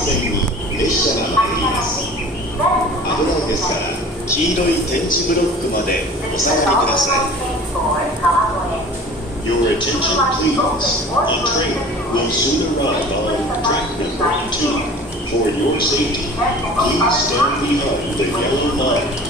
線に列車が入ります。危ないですから、黄色い点字ブロックまでお下がりください。Your attention please. The train will soon arrive on track number 2. For your safety, please stand behind the yellow line.